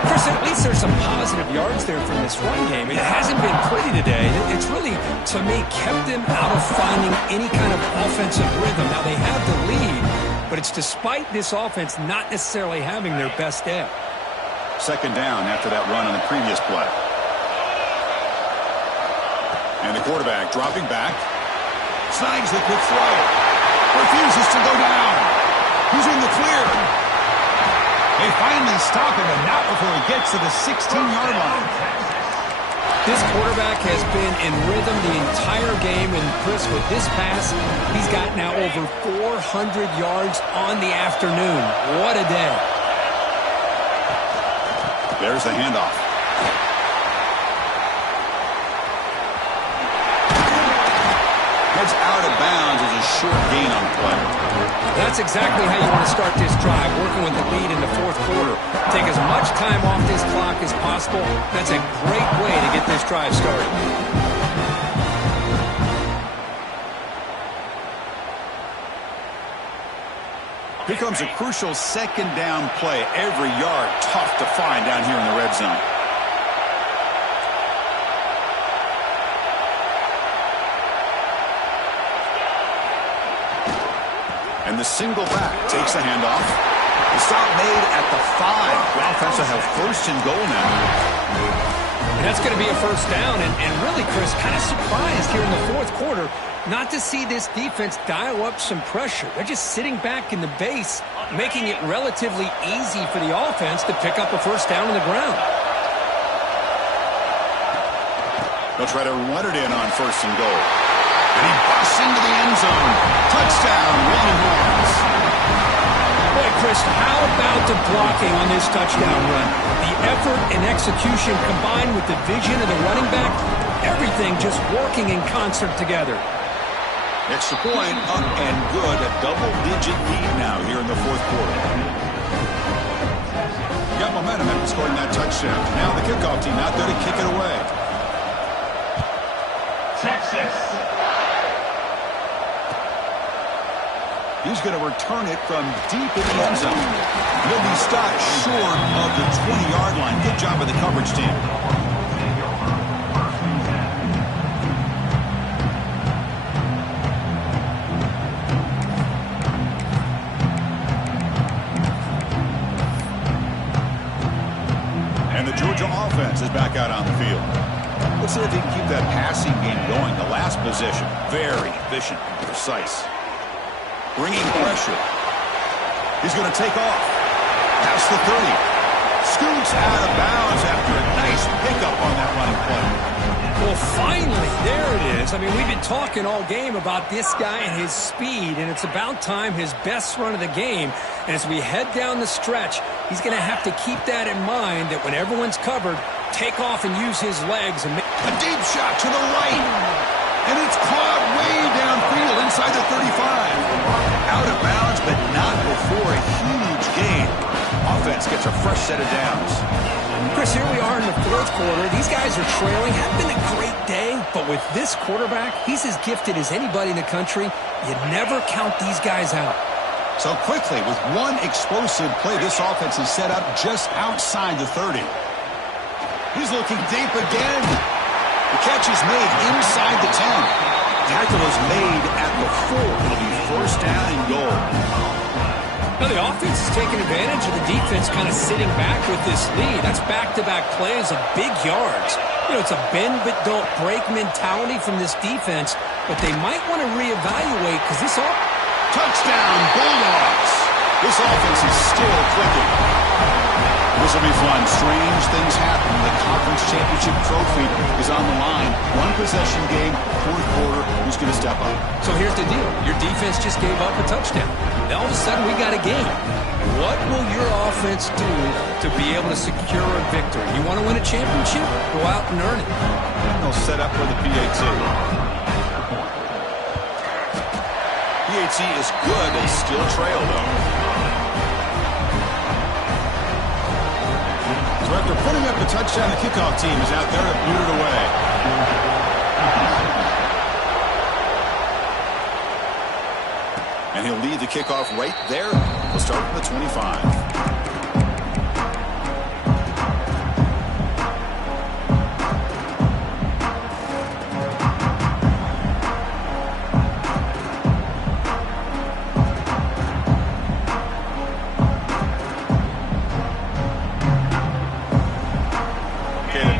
Chris, at least there's some positive yards there from this run game. It hasn't been pretty today. It's really, to me, kept them out of finding any kind of offensive rhythm. Now, they have the lead, but it's despite this offense not necessarily having their best day. Second down after that run on the previous play. And the quarterback dropping back. Snags the quick throw. Refuses to go down. He's in the clear. They finally stop him, and not before he gets to the 16-yard line. This quarterback has been in rhythm the entire game, and Chris, with this pass, he's got now over 400 yards on the afternoon. What a day. There's the handoff. Heads out of bounds as a short gain on the play. That's exactly how you want to start this drive, working with the lead in the fourth quarter. Take as much time off this clock as possible. That's a great way to get this drive started. Here comes a crucial second down play. Every yard tough to find down here in the red zone. And the single back takes the handoff. The stop made at the 5. The offense will have first and goal now. And that's going to be a first down. And really, Chris, kind of surprised here in the fourth quarter not to see this defense dial up some pressure. They're just sitting back in the base, making it relatively easy for the offense to pick up a first down on the ground. They'll try to run it in on first and goal. And he busts into the end zone. Touchdown, Longhorns. Boy, Chris, how about the blocking on this touchdown run? The effort and execution combined with the vision of the running back, everything just working in concert together. Extra point, up and good. A double-digit lead now here in the fourth quarter. Got momentum after scoring that touchdown. Now the kickoff team out there to kick it away. Texas. He's going to return it from deep in the end zone. He'll be stopped short of the 20-yard line. Good job by the coverage team. And the Georgia offense is back out on the field. Let's see if they can keep that passing game going. The last possession, very efficient and precise. Bringing pressure. He's going to take off. Past the 30. Scoots out of bounds after a nice pickup on that running play. Well, finally, there it is. I mean, we've been talking all game about this guy and his speed, and it's about time his best run of the game. And as we head down the stretch, he's going to have to keep that in mind, that when everyone's covered, take off and use his legs. And a deep shot to the right. And it's caught way downfield inside the 35. Out of bounds, but not before a huge gain. Offense gets a fresh set of downs. Chris, here we are in the fourth quarter. These guys are trailing. Haven't been a great day, but with this quarterback, he's as gifted as anybody in the country. You never count these guys out. So quickly, with one explosive play, this offense is set up just outside the 30. He's looking deep again. The catch is made inside the 10. Tackle is made at the 4. It'll be first down and goal. Now the offense is taking advantage of the defense kind of sitting back with this lead. That's back-to-back plays of big yards. You know, it's a bend-but-don't-break mentality from this defense, but they might want to reevaluate because this all... Touchdown, Bulldogs! This offense is still clicking. This will be fun. Strange things happen. The conference championship trophy is on the line. One possession game, fourth quarter. Who's going to step up? So here's the deal. Your defense just gave up a touchdown. Now all of a sudden we got a game. What will your offense do to be able to secure a victory? You want to win a championship? Go out and earn it. They'll set up for the PAT. PAT is good. They still trail, though. So after putting up a touchdown, the kickoff team is out there to boot it away. And he'll lead the kickoff right there. He'll start from the 25.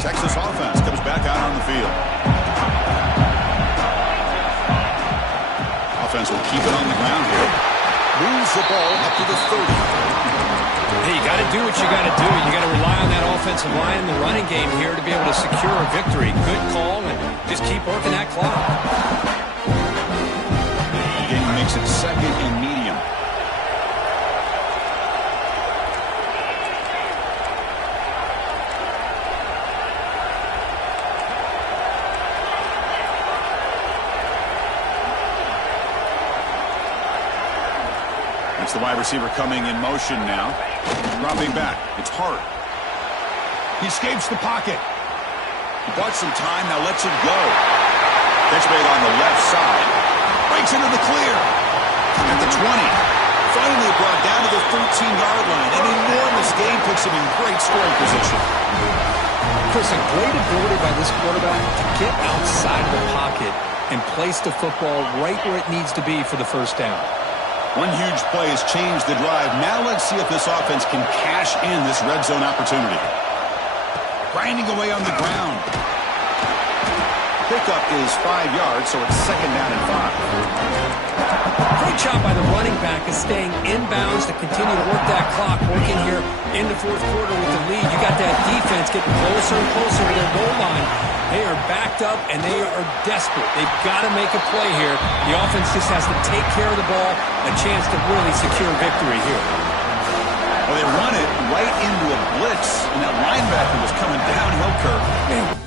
Texas offense comes back out on the field. Offense will keep it on the ground here. Moves the ball up to the 30. Hey, you got to do what you got to do. You got to rely on that offensive line in the running game here to be able to secure a victory. Good call, and just keep working that clock. Game makes it second and medium. It's the wide receiver coming in motion now. Dropping back. It's Hart. He escapes the pocket. He bought some time, now lets it go. Catch made on the left side. Breaks into the clear. At the 20. Finally brought down to the 13-yard line. An enormous gain puts him in great scoring position. Chris, a great ability by this quarterback to get outside of the pocket and place the football right where it needs to be for the first down. One huge play has changed the drive. Now let's see if this offense can cash in this red zone opportunity. Grinding away on the ground. Pickup is 5 yards, so it's second down and 5. Great job by the running back of staying inbounds to continue to work that clock, working here in the fourth quarter with the lead. You got that defense getting closer and closer to their goal line. They are backed up, and they are desperate. They've got to make a play here. The offense just has to take care of the ball, a chance to really secure victory here. Well, they run it right into a blitz, and that linebacker was coming downhill, Kirk. Man,